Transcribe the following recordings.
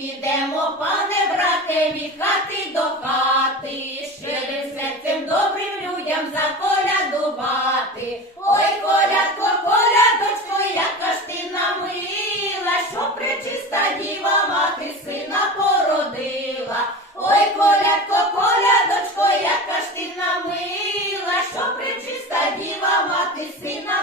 підемо, пане брате, від хати до хати, щедрим серцем добрим людям заколядувати. Ой, колядко, колядочко, яка ж ти намила, що пречиста діва мати сина породила. Ой, колядко, колядочко, яка ж ти намила, що пречиста діва мати сина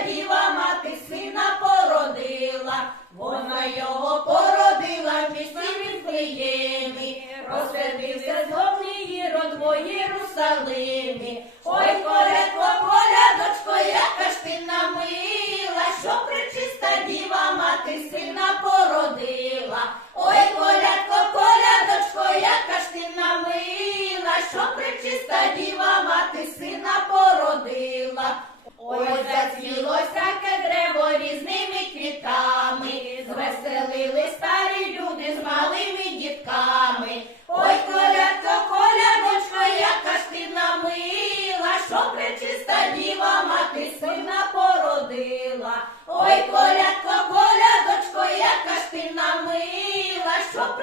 Діва мати сина породила, вона його породила в місті Віфлеємі, розсердився зговний ірод в Єрусалимі. Ой, коретко, колядочко, яка ж ти намила, що причиста діва мати сина породила. Ой, колядко, колядочко, яка ж ти намила, що причиста діва. Діва, мати сина породила, ой колядко, колядочко, яка ж ти намила, що